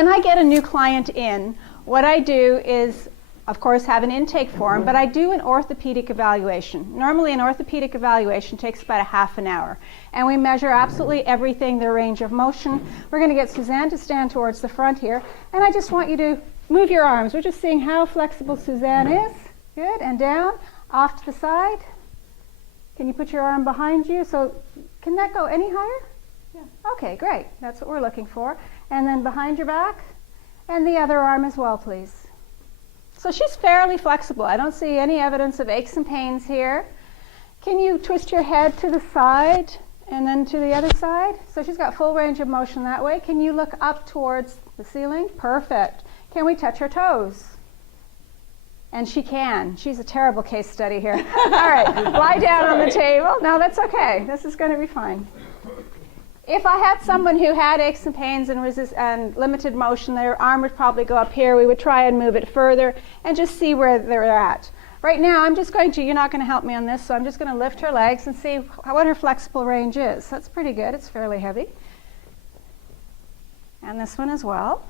When I get a new client in, what I do is, of course, have an intake form, but I do an orthopedic evaluation. Normally, an orthopedic evaluation takes about a half an hour, and we measure absolutely everything, their range of motion. We're going to get Suzanne to stand towards the front here, and I just want you to move your arms. We're just seeing how flexible Suzanne is. Good, and down, off to the side. Can you put your arm behind you? So, can that go any higher? Yeah. Okay, great. That's what we're looking for. And then behind your back, and the other arm as well, please. So she's fairly flexible. I don't see any evidence of aches and pains here. Can you twist your head to the side and then to the other side? So she's got full range of motion that way. Can you look up towards the ceiling? Perfect. Can we touch her toes? And she can. She's a terrible case study here. All right, lie down on the table. No, that's okay. This is going to be fine. If I had someone who had aches and pains and limited motion, their arm would probably go up here. We would try and move it further and just see where they're at. Right now, I'm just going to, you're not going to help me on this, so I'm just going to lift her legs and see what her flexible range is. That's pretty good. It's fairly heavy. And this one as well.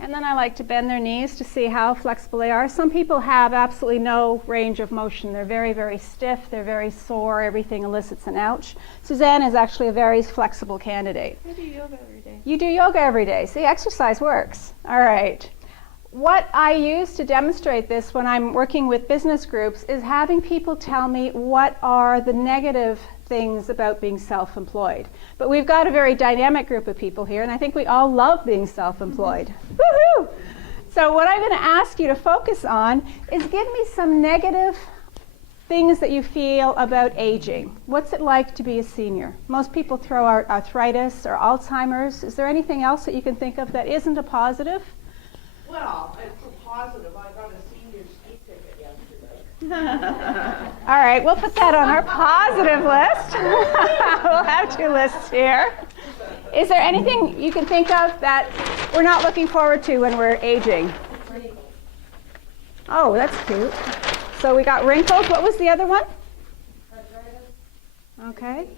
And then I like to bend their knees to see how flexible they are. Some people have absolutely no range of motion. They're very, very stiff. They're very sore. Everything elicits an ouch. Suzanne is actually a very flexible candidate. I do yoga every day. You do yoga every day. See, exercise works. All right. What I use to demonstrate this when I'm working with business groups is having people tell me what are the negative things about being self-employed. But we've got a very dynamic group of people here, and I think we all love being self-employed. Woohoo! So what I'm going to ask you to focus on is give me some negative things that you feel about aging. What's it like to be a senior? Most people throw out arthritis or Alzheimer's. Is there anything else that you can think of that isn't a positive? Well, it's a positive. I got a senior ski ticket yesterday. All right, we'll put that on our positive list. We'll have 2 lists here. Is there anything you can think of that we're not looking forward to when we're aging? Oh, that's cute. So we got wrinkles. What was the other one? Okay.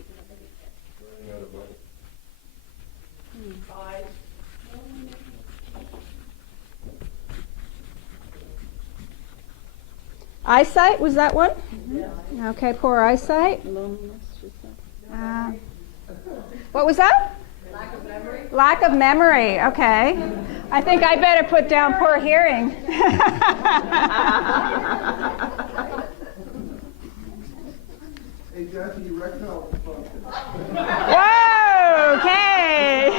Eyesight, was that one? Mm-hmm. Okay, poor eyesight. What was that? Lack of memory. Lack of memory, okay. I think I better put down poor hearing. Hey, Jessy, erectile dysfunction. Whoa, okay.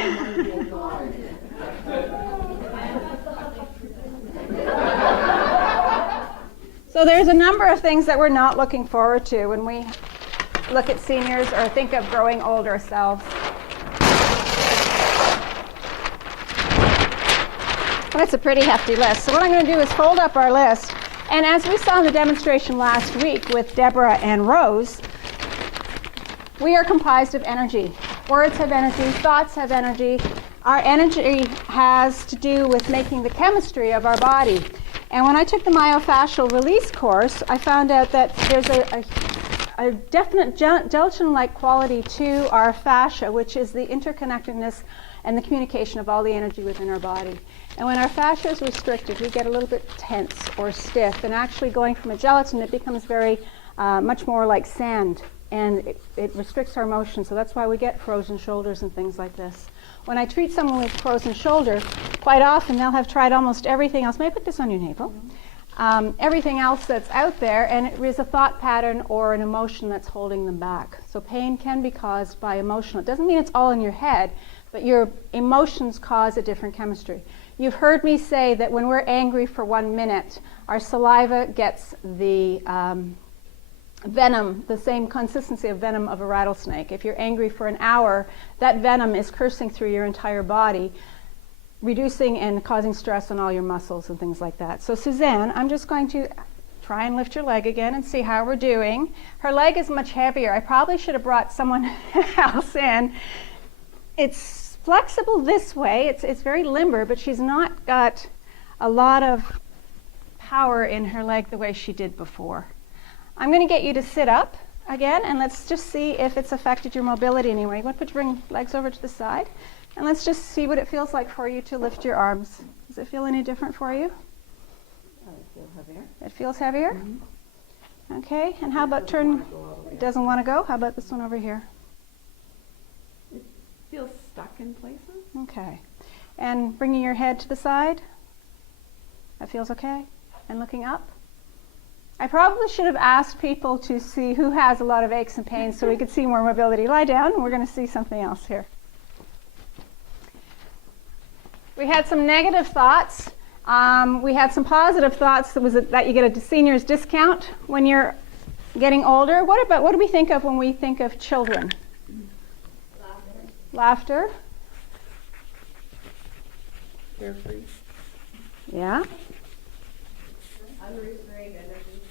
So there's a number of things that we're not looking forward to when we look at seniors or think of growing old ourselves. That's a pretty hefty list. So what I'm going to do is fold up our list. And as we saw in the demonstration last week with Deborah and Rose, we are comprised of energy. Words have energy, thoughts have energy. Our energy has to do with making the chemistry of our body. And when I took the myofascial release course, I found out that there's a definite gelatin-like quality to our fascia, which is the interconnectedness and the communication of all the energy within our body. And when our fascia is restricted, we get a little bit tense or stiff. And actually going from a gelatin, it becomes very much more like sand. And it restricts our motion. So that's why we get frozen shoulders and things like this. When I treat someone with frozen shoulder, quite often they'll have tried almost everything else. May I put this on your navel? Everything else that's out there, and it is a thought pattern or an emotion that's holding them back. So pain can be caused by emotional. It doesn't mean it's all in your head, but your emotions cause a different chemistry. You've heard me say that when we're angry for 1 minute, our saliva gets the venom, the same consistency of venom of a rattlesnake. If you're angry for an hour, that venom is coursing through your entire body, reducing and causing stress on all your muscles and things like that. So Suzanne, I'm just going to try and lift your leg again and see how we're doing. Her leg is much heavier. I probably should have brought someone else in. It's flexible this way. It's very limber, but she's not got a lot of power in her leg the way she did before. I'm going to get you to sit up again, and let's just see if it's affected your mobility anyway. You want to put your legs over to the side? And let's just see what it feels like for you to lift your arms. Does it feel any different for you? I feel heavier. It feels heavier? Mm-hmm. Okay, and how about turn, it doesn't want to go? How about this one over here? It feels stuck in places. Okay, and bringing your head to the side? That feels okay? And looking up? I probably should have asked people to see who has a lot of aches and pains so we could see more mobility. Lie down, we're going to see something else here. We had some negative thoughts. We had some positive thoughts. That was that you get a senior's discount when you're getting older. What do we think of when we think of children? Laughter. Carefree. Yeah. Unrestrained energy.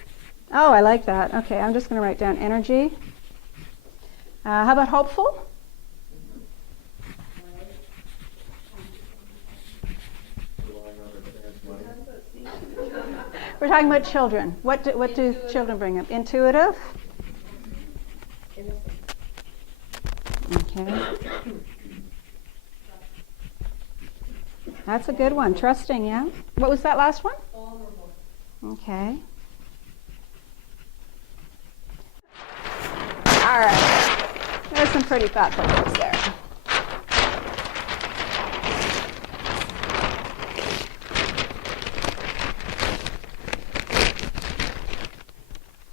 Oh, I like that. Okay, I'm just going to write down energy. How about hopeful? We're talking about children. What do children bring up? Intuitive? Okay. That's a good one. Trusting, yeah. What was that last one? Vulnerable. Okay. All right. There's some pretty thoughtful words there.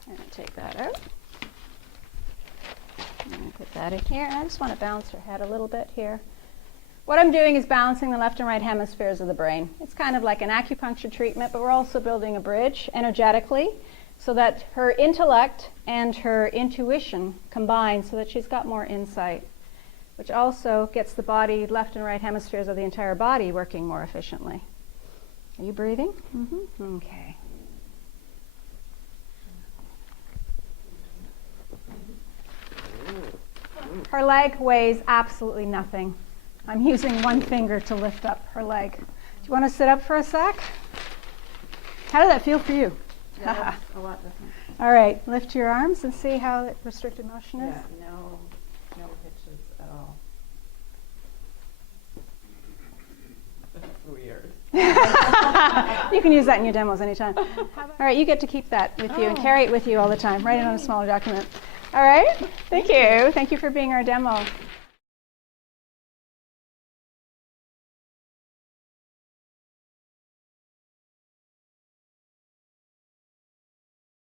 I'm going to take that out. I'm going to put that in here. And I just want to balance her head a little bit here. What I'm doing is balancing the left and right hemispheres of the brain. It's kind of like an acupuncture treatment, but we're also building a bridge energetically so that her intellect and her intuition combine so that she's got more insight, which also gets the body, left and right hemispheres of the entire body working more efficiently. Are you breathing? Mm-hmm. Okay. Her leg weighs absolutely nothing. I'm using one finger to lift up her leg. Do you want to sit up for a sec? How did that feel for you? Yeah, that's a lot different. All right, lift your arms and see how the restricted motion is. Yeah, no pitches at all. That's weird. You can use that in your demos anytime. All right, you get to keep that with you and carry it with you all the time. Write it on a smaller document. All right, thank you. Thank you for being our demo.